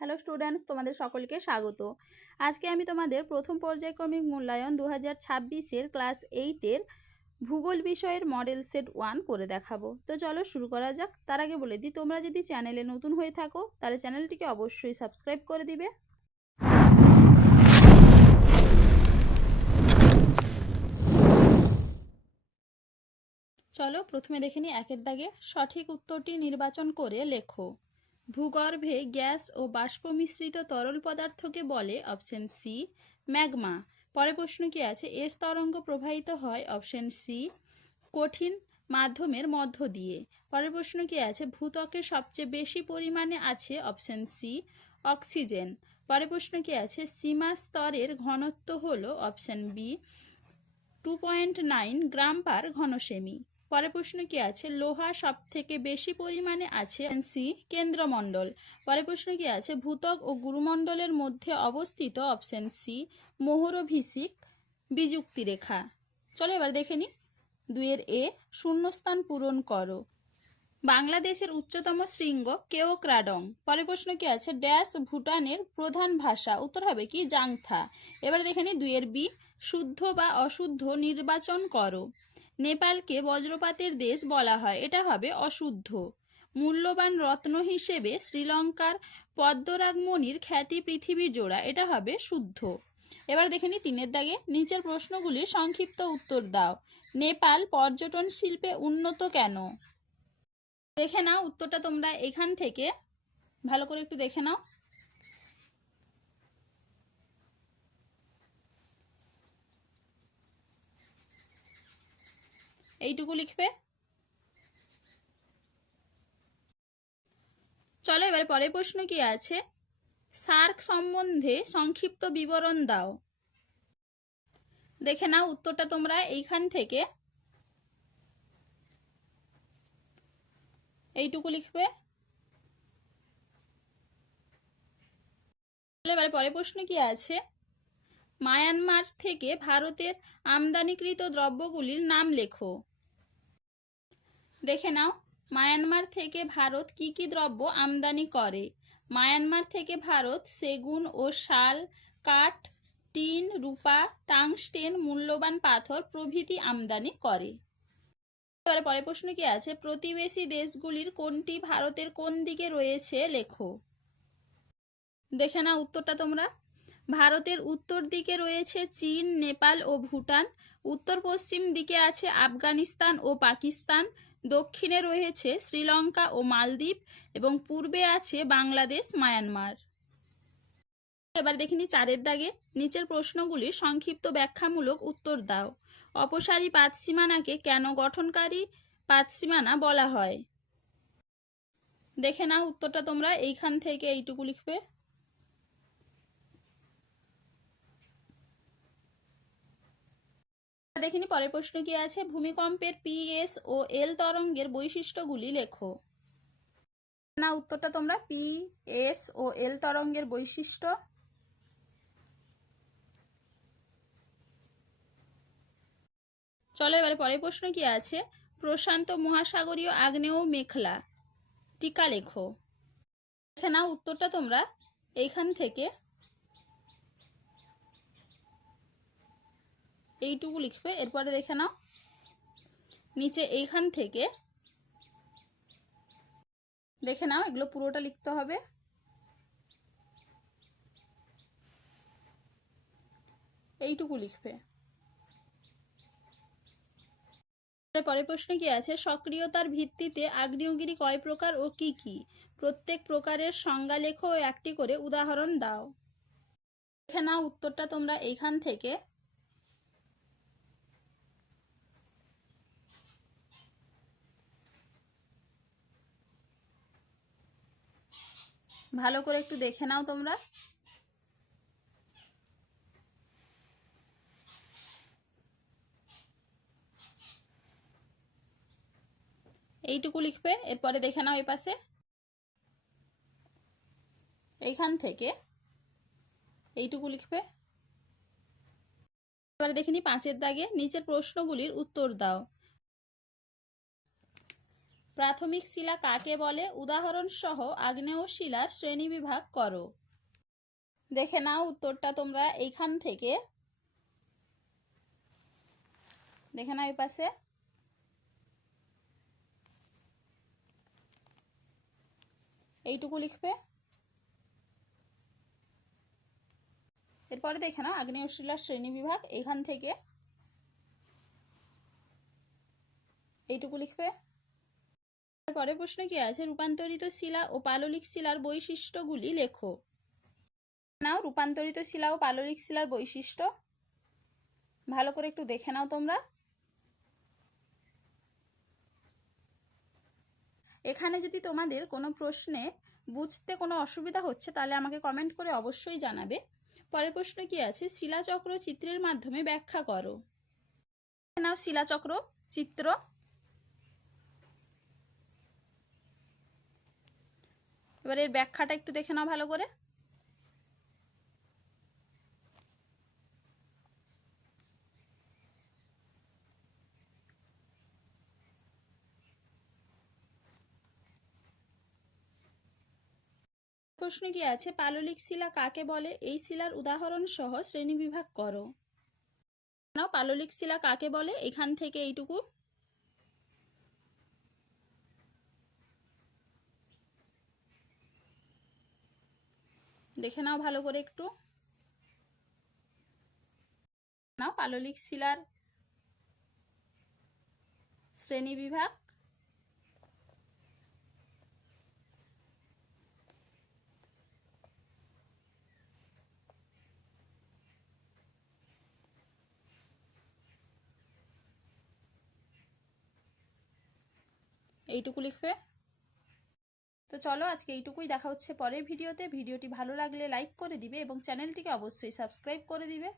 Hello students, তোমাদের সকলকে স্বাগত। আজকে আমি তোমাদের প্রথম পর্যায়ক্রমিক মূল্যায়ন 2026-এর ক্লাস 8-এর ভূগোল বিষয়ের মডেল সেট 1 করে দেখাবো। তো চলো শুরু করা যাক। তার আগে বলে দিই, তোমরা যদি চ্যানেলে নতুন হয়ে থাকো তাহলে চ্যানেলটিকে অবশ্যই সাবস্ক্রাইব করে দিবে। চলো প্রথমে দেখে নিই একের দাগে। সঠিক উত্তরটি নির্বাচন করে লেখো। ভূগর্ভে গ্যাস ও বাষ্প মিশ্রিত তরল পদার্থকে বলে অপশন সি ম্যাগমা। পরের প্রশ্ন কি আছে? এস তরঙ্গ প্রবাহিত হয় অপশন সি কঠিন মাধ্যমের মধ্য দিয়ে। পরের প্রশ্ন কি আছে? ভূত্বকে সবচেয়ে বেশি পরিমাণে আছে অপশন সি অক্সিজেন। পরের প্রশ্ন কি আছে? সীমা স্তরের ঘনত্ব হলো অপশন বি 2.9 গ্রাম পার ঘনসেমি। পরের প্রশ্ন কি আছে? লোহা সব থেকে বেশি পরিমাণে আছে সি কেন্দ্রমণ্ডল। পরের প্রশ্ন কি আছে? ভূত্বক ও গুরুমণ্ডলের মধ্যে অবস্থিত অপশন সি মোহরভিষিক বিযুক্তি রেখা। চলো এবার দেখে নি। 2-এর এ শূন্যস্থান পূরণ করো। বাংলাদেশের উচ্চতম শৃঙ্গ কেওক্রাডং। পরের প্রশ্ন কি আছে? ড্যাশ ভুটানের প্রধান ভাষা। উত্তর হবে কি জাংথা। এবার দেখে নি 2-এর বি শুদ্ধ বা অশুদ্ধ নির্বাচন করো। নেপালকে বজ্রপাতের দেশ বলা হয়, এটা হবে অশুদ্ধ। মূল্যবান রত্ন হিসেবে শ্রীলঙ্কার পদ্মরাগমণির খ্যাতি পৃথিবী জোড়া, এটা হবে শুদ্ধ। এবার দেখে নি 3-এর দাগে। নিচের প্রশ্নগুলির সংক্ষিপ্ত উত্তর দাও। নেপাল পর্যটন শিল্পে উন্নত কেন? দেখে নাও উত্তরটা তোমরা এখান থেকে ভালো করে একটু দেখে নাও। এইটুকু লিখবে। চলো এবার পরের প্রশ্ন কি আছে? সার্ক সম্বন্ধে সংক্ষিপ্ত বিবরণ দাও। দেখে নাও উত্তরটা তোমরা এইখান থেকে এইটুকু লিখবে। এবার পরের প্রশ্ন কি আছে? মায়ানমার থেকে ভারতের আমদানিকৃত দ্রব্যগুলির নাম লেখো। দেখে নাও মায়ানমার থেকে ভারত কি কি দ্রব্য আমদানি করে। মায়ানমার থেকে ভারত সেগুন ও শাল, কাঠ, টিন, রূপা, টাংস্টেন, মূল্যবান পাথর প্রভৃতি আমদানি করে। এবারে পরের প্রশ্ন কি আছে? প্রতিবেশী দেশগুলির কোনটি ভারতের কোন দিকে রয়েছে লেখো। দেখে নাও উত্তরটা তোমরা। ভারতের উত্তর দিকে রয়েছে চীন, নেপাল ও ভুটান। উত্তর পশ্চিম দিকে আছে আফগানিস্তান ও পাকিস্তান। দক্ষিণে রয়েছে শ্রীলঙ্কা ও মালদ্বীপ এবং পূর্বে আছে বাংলাদেশ, মায়ানমার। এবার দেখিনি 4-এর দাগে। নিচের প্রশ্নগুলি সংক্ষিপ্ত ব্যাখ্যামূলক উত্তর দাও। অপসারী পাতসীমানাকে কেন গঠনকারী পাতসীমানা বলা হয়? দেখে নাও উত্তরটা তোমরা এইখান থেকে এইটুকু লিখবে। দেখিনি পরের প্রশ্ন কি আছে? ভূমিকম্পের পিএস ও এল তরঙ্গের বৈশিষ্ট্যগুলি লেখো। না উত্তরটা তোমরা পিএস ও এল তরঙ্গের বৈশিষ্ট্য। চলো এবারে পরের প্রশ্ন কি আছে? প্রশান্ত মহাসাগরীয় আগ্নেয় মেখলা টিকা লেখো। দেখে নাও উত্তরটা তোমরা এইখান থেকে এইটুকু লিখবে। এরপরে দেখে নাও নিচে এইখান থেকে দেখে নাও, এগুলো পুরোটা লিখতে হবে। এইটুকু লিখবে। পরের প্রশ্ন কি আছে? সক্রিয়তার ভিত্তিতে আগ্নেয়গিরি কয় প্রকার ও কি কি? প্রত্যেক প্রকারের সংজ্ঞা লেখো ও একটি করে উদাহরণ দাও। দেখে নাও উত্তরটা তোমরা এইখান থেকে ভালো করে একটু দেখে নাও তোমরা। এইটুকু লিখবে। এরপরে দেখে নাও এপাশে এইখান থেকে এইটুকু লিখবে। এবারে দেখিনি 5-এর দাগে। নিচের প্রশ্নগুলির উত্তর দাও। প্রাথমিক শিলা কাকে বলে? উদাহরণ সহ আগ্নেয় শিলার শ্রেণীবিভাগ করো। দেখে নাও উত্তরটা তোমরা এইখান থেকে। দেখে নাও এই পাশে। এইটুকু লিখবে। এরপরে দেখে নাও আগ্নেয় শিলার শ্রেণীবিভাগ এখান থেকে এইটুকু লিখবে। পরে প্রশ্ন কি আছে? রূপান্তরিত শিলা ও পাললিক শিলার বৈশিষ্ট্যগুলি লেখো। নাও রূপান্তরিত শিলা ও পাললিক শিলার বৈশিষ্ট্য ভালো করে একটু দেখে নাও তোমরা। এখানে যদি তোমাদের কোনো প্রশ্নে বুঝতে কোনো অসুবিধা হচ্ছে তাহলে আমাকে কমেন্ট করে অবশ্যই জানাবে। পরের প্রশ্ন কি আছে? শিলাচক্র চিত্রের মাধ্যমে ব্যাখ্যা করো। নাও শিলাচক্র চিত্র। এবার এর ব্যাখ্যাটা একটু দেখে নাও ভালো করে। প্রশ্ন কি আছে? পাললিক শিলা কাকে বলে? এই শিলার উদাহরণ সহ শ্রেণীবিভাগ করো। নাও পাললিক শিলা কাকে বলে এখান থেকে এইটুকু। দেখে নাও ভালো করে একটু। নাও পাললিক শিলার শ্রেণীবিভাগ। এইটুকু লিখবে। তো চলো আজকে এইটুকুই, দেখা হচ্ছে পরের ভিডিওতে। ভিডিওটি ভালো লাগলে লাইক করে দিবে এবং চ্যানেলটিকে অবশ্যই সাবস্ক্রাইব করে দিবে।